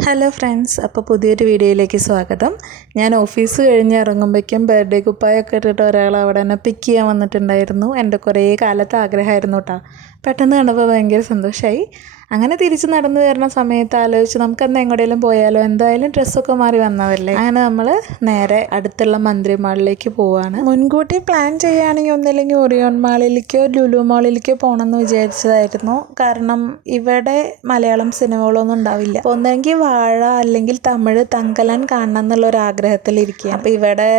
Hello friends, അപ്പോൾ പുതിയൊരു വീഡിയോയിലേക്ക് സ്വാഗതം. ഞാൻ ഓഫീസ് കഴിഞ്ഞ് ഇറങ്ങുമ്പോഴേക്കും ബർത്ത്ഡേ കുപ്പായൊക്കെ ഇട്ടിട്ട് ഒരാൾ അവിടെ തന്നെ പിക്ക് ചെയ്യാൻ വന്നിട്ടുണ്ടായിരുന്നു. എൻ്റെ കുറേ കാലത്തെ ആഗ്രഹമായിരുന്നു കേട്ടോ. പെട്ടെന്ന് കണ്ടപ്പോൾ ഭയങ്കര സന്തോഷമായി. അങ്ങനെ തിരിച്ച് നടന്നു വരുന്ന സമയത്ത് ആലോചിച്ച് നമുക്കന്ന് എങ്ങോട്ടേലും പോയാലോ, എന്തായാലും ഡ്രസ്സൊക്കെ മാറി വന്നതല്ലേ. അങ്ങനെ നമ്മൾ നേരെ അടുത്തുള്ള മന്ത്രി മാളിലേക്ക് പോവാണ്. മുൻകൂട്ടി പ്ലാൻ ചെയ്യുകയാണെങ്കിൽ ഒന്നില്ലെങ്കിൽ ഒറിയോൺ മാളിലേക്കോ ലുലു മാളിലേക്കോ പോകണമെന്ന് വിചാരിച്ചതായിരുന്നു. കാരണം ഇവിടെ മലയാളം സിനിമകളൊന്നും ഉണ്ടാവില്ല. അപ്പോൾ ഒന്നെങ്കിൽ വാഴ അല്ലെങ്കിൽ തമിഴ് തങ്കലാൻ കാണണം എന്നുള്ളൊരാഗ്രഹത്തിലിരിക്കുക. അപ്പോൾ ഇവിടെ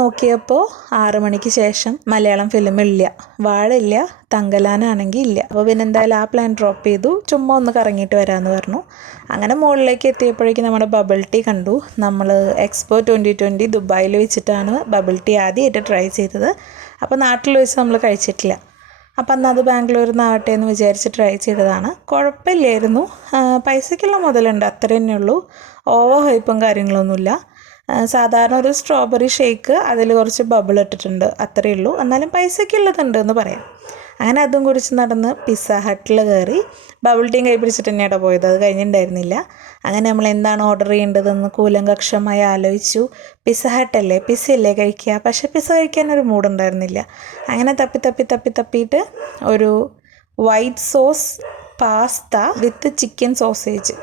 നോക്കിയപ്പോൾ 6 മണിക്ക് ശേഷം മലയാളം ഫിലിം ഇല്ല, വാഴ ഇല്ല, തങ്കലാനാണെങ്കിൽ ഇല്ല. അപ്പോൾ പിന്നെ എന്തായാലും ആ പ്ലാൻ ഡ്രോപ്പ് ചെയ്തു. ചുമ്മാ ഒന്ന് കറങ്ങിയിട്ട് വരാമെന്ന് പറഞ്ഞു. അങ്ങനെ മുകളിലേക്ക് എത്തിയപ്പോഴേക്കും നമ്മുടെ ബബിൾ ടീ കണ്ടു. നമ്മൾ എക്സ്പോ 2020 ദുബായിൽ വെച്ചിട്ടാണ് ബബിൾ ടീ ആദ്യമായിട്ട് ട്രൈ ചെയ്തത്. അപ്പോൾ നാട്ടിൽ വെച്ച് നമ്മൾ കഴിച്ചിട്ടില്ല. അപ്പം അന്ന് അത് ബാംഗ്ലൂരിൽ നിന്നാവട്ടെ എന്ന് വിചാരിച്ച് ട്രൈ ചെയ്തതാണ്. കുഴപ്പമില്ലായിരുന്നു. പൈസയ്ക്കുള്ള മുതലുണ്ട്, അത്ര തന്നെ ഉള്ളൂ. ഓവർ ഹൈപ്പും കാര്യങ്ങളൊന്നുമില്ല. സാധാരണ ഒരു സ്ട്രോബെറി ഷേക്ക്, അതിൽ കുറച്ച് ബബിൾ ഇട്ടിട്ടുണ്ട്, അത്രയേ ഉള്ളൂ. എന്നാലും പൈസയ്ക്കുള്ളതുണ്ട് എന്ന് പറയാം. അങ്ങനെ അതും കുടിച്ച് നടന്ന് പിസ്സ ഹട്ടിൽ കയറി. ബബിൾ ടീം കൈ പിടിച്ചിട്ട് തന്നെയാണ് പോയത്, അത് കഴിഞ്ഞിട്ടുണ്ടായിരുന്നില്ല. അങ്ങനെ നമ്മൾ എന്താണ് ഓർഡർ ചെയ്യേണ്ടതെന്ന് കൂലങ്കക്ഷമായി ആലോചിച്ചു. പിസ്സ ഹട്ടല്ലേ, പിസ്സയല്ലേ കഴിക്കുക, പക്ഷേ പിസ്സ കഴിക്കാനൊരു മൂഡുണ്ടായിരുന്നില്ല. അങ്ങനെ തപ്പിയിട്ട് ഒരു white sauce pasta with chicken sausage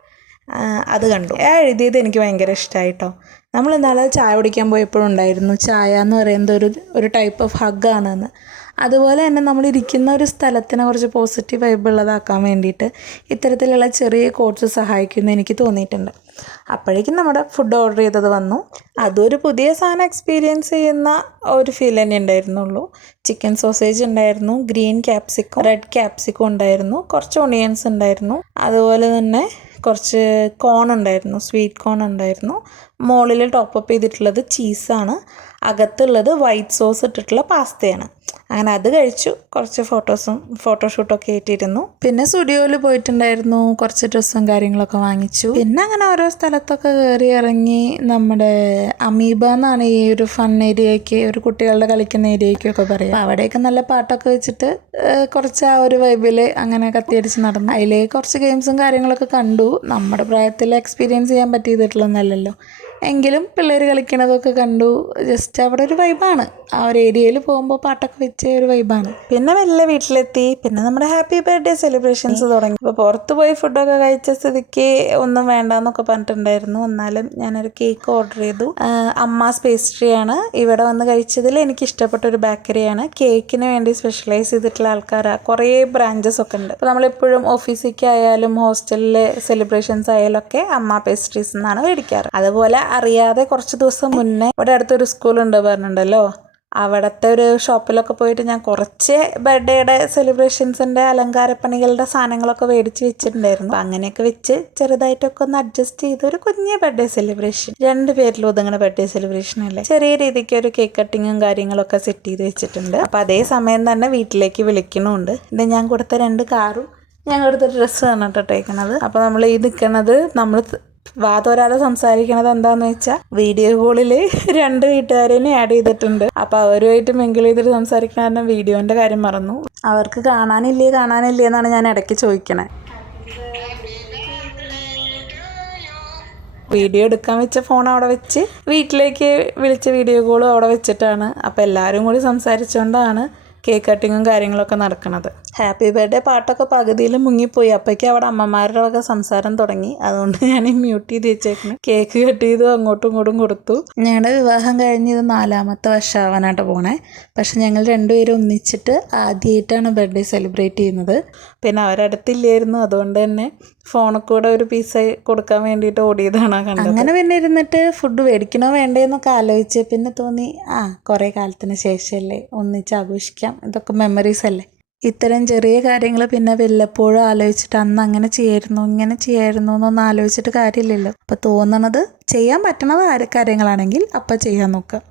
അത് കണ്ടു. എഴുതിയത് എനിക്ക് ഭയങ്കര ഇഷ്ടമായിട്ടോ. നമ്മൾ ഇന്നാളെ ചായ കുടിക്കാൻ പോയപ്പോഴും ഉണ്ടായിരുന്നു, ചായ എന്ന് പറയുന്നത് ഒരു ടൈപ്പ് ഓഫ് ഹഗ്ഗാണെന്ന്. അതുപോലെ തന്നെ നമ്മളിരിക്കുന്ന ഒരു സ്ഥലത്തിനെ കുറച്ച് പോസിറ്റീവ് വൈബ് ഉള്ളതാക്കാൻ വേണ്ടിയിട്ട് ഇത്തരത്തിലുള്ള ചെറിയ കോട്സ് സഹായിക്കുമെന്ന് എനിക്ക് തോന്നിയിട്ടുണ്ട്. അപ്പോഴേക്കും നമ്മുടെ ഫുഡ് ഓർഡർ ചെയ്തത് വന്നു. അതൊരു പുതിയ സാധനം എക്സ്പീരിയൻസ് ചെയ്യുന്ന ഒരു ഫീൽ തന്നെ ഉണ്ടായിരുന്നുള്ളൂ. ചിക്കൻ സോസേജ് ഉണ്ടായിരുന്നു, ഗ്രീൻ ക്യാപ്സിക്കം, റെഡ് ക്യാപ്സിക്കം ഉണ്ടായിരുന്നു, കുറച്ച് ഒണിയൻസ് ഉണ്ടായിരുന്നു, അതുപോലെ തന്നെ കുറച്ച് കോൺ ഉണ്ടായിരുന്നു, സ്വീറ്റ് കോൺ ഉണ്ടായിരുന്നു. മുകളിൽ ടോപ്പപ്പ് ചെയ്തിട്ടുള്ളത് ചീസാണ്, അകത്തുള്ളത് വൈറ്റ് സോസ് ഇട്ടിട്ടുള്ള പാസ്തയാണ്. അങ്ങനെ അത് കഴിച്ചു. കുറച്ച് ഫോട്ടോഷൂട്ടൊക്കെ ഏറ്റിരുന്നു. പിന്നെ സ്റ്റുഡിയോയിൽ പോയിട്ടുണ്ടായിരുന്നു, കുറച്ച് ഡ്രസ്സും കാര്യങ്ങളൊക്കെ വാങ്ങിച്ചു. പിന്നെ അങ്ങനെ ഓരോ സ്ഥലത്തൊക്കെ കയറി ഇറങ്ങി. നമ്മുടെ അമീബ എന്നാണ് ഈ ഒരു ഫൺ ഏരിയയ്ക്ക്, ഒരു കുട്ടികളുടെ കളിക്കുന്ന ഏരിയയ്ക്കൊക്കെ പറയാം. അവിടെയൊക്കെ നല്ല പാട്ടൊക്കെ വെച്ചിട്ട് കുറച്ച് ആ ഒരു വൈബിൽ അങ്ങനെ കത്തിയടിച്ച് നടന്നു. അതിലേക്ക് കുറച്ച് ഗെയിംസും കാര്യങ്ങളൊക്കെ കണ്ടു. നമ്മുടെ പ്രായത്തിൽ എക്സ്പീരിയൻസ് ചെയ്യാൻ പറ്റിയതിട്ടുള്ളതൊന്നല്ലല്ലോ, എങ്കിലും പിള്ളേർ കളിക്കണതൊക്കെ കണ്ടു. ജസ്റ്റ് അവിടെ ഒരു വൈബാണ്. ആ ഒരു ഏരിയയിൽ പോകുമ്പോൾ പാട്ടൊക്കെ വെച്ച ഒരു വൈബാണ്. പിന്നെ മെല്ലെ വീട്ടിലെത്തി. പിന്നെ നമ്മുടെ ഹാപ്പി ബർത്ത്ഡേ സെലിബ്രേഷൻസ് തുടങ്ങി. അപ്പോൾ പുറത്ത് പോയി ഫുഡൊക്കെ കഴിച്ച സ്ഥിതിക്ക് ഒന്നും വേണ്ടാന്നൊക്കെ പറഞ്ഞിട്ടുണ്ടായിരുന്നു. എന്നാലും ഞാനൊരു കേക്ക് ഓർഡർ ചെയ്തു. അമ്മാസ് പേസ്ട്രിയാണ് ഇവിടെ വന്ന് കഴിച്ചതിൽ എനിക്ക് ഇഷ്ടപ്പെട്ട ഒരു ബേക്കറിയാണ്. കേക്കിന് വേണ്ടി സ്പെഷ്യലൈസ് ചെയ്തിട്ടുള്ള ആൾക്കാരാണ്. കുറേ ബ്രാഞ്ചസ് ഒക്കെ ഉണ്ട്. അപ്പോൾ നമ്മളെപ്പോഴും ഓഫീസിലേക്ക് ആയാലും ഹോസ്റ്റലിലെ സെലിബ്രേഷൻസ് ആയാലും ഒക്കെ അമ്മ പേസ്ട്രീസ് എന്നാണ് മേടിക്കാറ്. അതുപോലെ അറിയാതെ കുറച്ച് ദിവസം മുന്നേ ഇവിടെ അടുത്തൊരു സ്കൂളുണ്ട് പറഞ്ഞിട്ടുണ്ടല്ലോ, അവിടുത്തെ ഒരു ഷോപ്പിലൊക്കെ പോയിട്ട് ഞാൻ കുറച്ച് ബർത്ത്ഡേയുടെ സെലിബ്രേഷൻസിൻ്റെ അലങ്കാരപ്പണികളുടെ സാധനങ്ങളൊക്കെ മേടിച്ച് വെച്ചിട്ടുണ്ടായിരുന്നു. അങ്ങനെയൊക്കെ വെച്ച് ചെറുതായിട്ടൊക്കെ ഒന്ന് അഡ്ജസ്റ്റ് ചെയ്ത് ഒരു കുഞ്ഞ് ബർത്ത്ഡേ സെലിബ്രേഷൻ, 2 പേരിൽ ഒതുങ്ങുന്ന ബർത്ത്ഡേ സെലിബ്രേഷൻ അല്ലേ. ചെറിയ രീതിക്ക് ഒരു കേക്ക് കട്ടിങ്ങും കാര്യങ്ങളൊക്കെ സെറ്റ് ചെയ്ത് വെച്ചിട്ടുണ്ട്. അപ്പോൾ അതേ സമയം തന്നെ വീട്ടിലേക്ക് വിളിക്കണമുണ്ട്. ഇത് ഞാൻ കൊടുത്ത 2 കാറും ഞാൻ കൊടുത്ത ഡ്രസ്സ് കണ്ടിട്ടേക്കണത്. അപ്പോൾ നമ്മൾ ഈ നിൽക്കണത്, നമ്മൾ വാതോരാതെ സംസാരിക്കണത് എന്താന്ന് വെച്ചാൽ വീഡിയോ കോളിൽ 2 വീട്ടുകാരെയും ആഡ് ചെയ്തിട്ടുണ്ട്. അപ്പോൾ അവരുമായിട്ട് മിങ്കിൾ ചെയ്തിട്ട് സംസാരിക്കുന്ന കാരണം വീഡിയോൻ്റെ കാര്യം മറന്നു. അവർക്ക് കാണാനില്ലേ എന്നാണ് ഞാൻ ഇടയ്ക്ക് ചോദിക്കണേ. വീഡിയോ എടുക്കാൻ വെച്ച ഫോൺ അവിടെ വെച്ച് വീട്ടിലേക്ക് വിളിച്ച വീഡിയോ കോളും അവിടെ വെച്ചിട്ടാണ്. അപ്പോൾ എല്ലാവരും കൂടി സംസാരിച്ചുകൊണ്ടാണ് കേക്ക് കട്ടിങ്ങും കാര്യങ്ങളൊക്കെ നടക്കുന്നത്. ഹാപ്പി ബർത്ത്ഡേ പാട്ടൊക്കെ പകുതിയിൽ മുങ്ങിപ്പോയി. അപ്പോഴേക്കും അവിടെ അമ്മമാരുടെ വക സംസാരം തുടങ്ങി. അതുകൊണ്ട് ഞാൻ മ്യൂട്ട് ചെയ്ത് വെച്ചേക്കുന്നു. കേക്ക് കട്ട് ചെയ്തു, അങ്ങോട്ടും ഇങ്ങോട്ടും കൊടുത്തു. ഞങ്ങളുടെ വിവാഹം കഴിഞ്ഞ് ഇത് 4ാമത്തെ വർഷമാവാനായിട്ട് പോണേ. പക്ഷെ ഞങ്ങൾ 2 പേരും ഒന്നിച്ചിട്ട് ആദ്യമായിട്ടാണ് ബർത്ത്ഡേ സെലിബ്രേറ്റ് ചെയ്യുന്നത്. പിന്നെ അവരടുത്തില്ലായിരുന്നു, അതുകൊണ്ട് തന്നെ ഫോണിൽ കൂടെ ഒരു പീസ് കൊടുക്കാൻ വേണ്ടിയിട്ട് ഓടിയതാണ് കണ്ടത്. അങ്ങനെ പിന്നെ ഇരുന്നിട്ട് ഫുഡ് മേടിക്കണോ വേണ്ടേന്നൊക്കെ ആലോചിച്ച് പിന്നെ തോന്നി, കുറേ കാലത്തിന് ശേഷമല്ലേ ഒന്നിച്ച് ആഘോഷിക്കാം, ഇതൊക്കെ മെമ്മറീസ് അല്ലേ. ഇത്തരം ചെറിയ കാര്യങ്ങൾ പിന്നെ വല്ലപ്പോഴും ആലോചിച്ചിട്ട് അന്ന് അങ്ങനെ ചെയ്യായിരുന്നു ഇങ്ങനെ ചെയ്യായിരുന്നു എന്നൊന്നും ആലോചിച്ചിട്ട് കാര്യമില്ലല്ലോ. അപ്പോൾ തോന്നണത് ചെയ്യാൻ പറ്റണത് കാര്യങ്ങളാണെങ്കിൽ അപ്പം ചെയ്യാൻ നോക്കുക.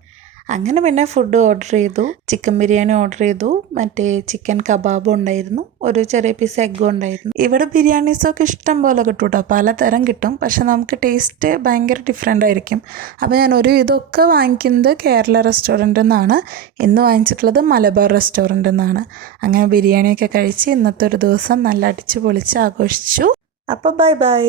അങ്ങനെ പിന്നെ ഫുഡ് ഓർഡർ ചെയ്തു. ചിക്കൻ ബിരിയാണി ഓർഡർ ചെയ്തു, മറ്റേ ചിക്കൻ കബാബും ഉണ്ടായിരുന്നു, ഒരു ചെറിയ പീസ് എഗ്ഗും ഉണ്ടായിരുന്നു. ഇവിടെ ബിരിയാണീസൊക്കെ ഇഷ്ടം പോലെ കിട്ടും കേട്ടോ, പലതരം കിട്ടും. പക്ഷെ നമുക്ക് ടേസ്റ്റ് ഭയങ്കര ഡിഫറെൻ്റ് ആയിരിക്കും. അപ്പോൾ ഞാൻ ഇതൊക്കെ വാങ്ങിക്കുന്നത് കേരള റെസ്റ്റോറൻറ്റിൽ നിന്നാണ്. ഇന്ന് വാങ്ങിച്ചിട്ടുള്ളത് മലബാർ റെസ്റ്റോറൻറ്റിൽ നിന്നാണ്. അങ്ങനെ ബിരിയാണിയൊക്കെ കഴിച്ച് ഇന്നത്തെ ഒരു ദിവസം നല്ല അടിച്ച് പൊളിച്ച് ആഘോഷിച്ചു. അപ്പോൾ ബൈ.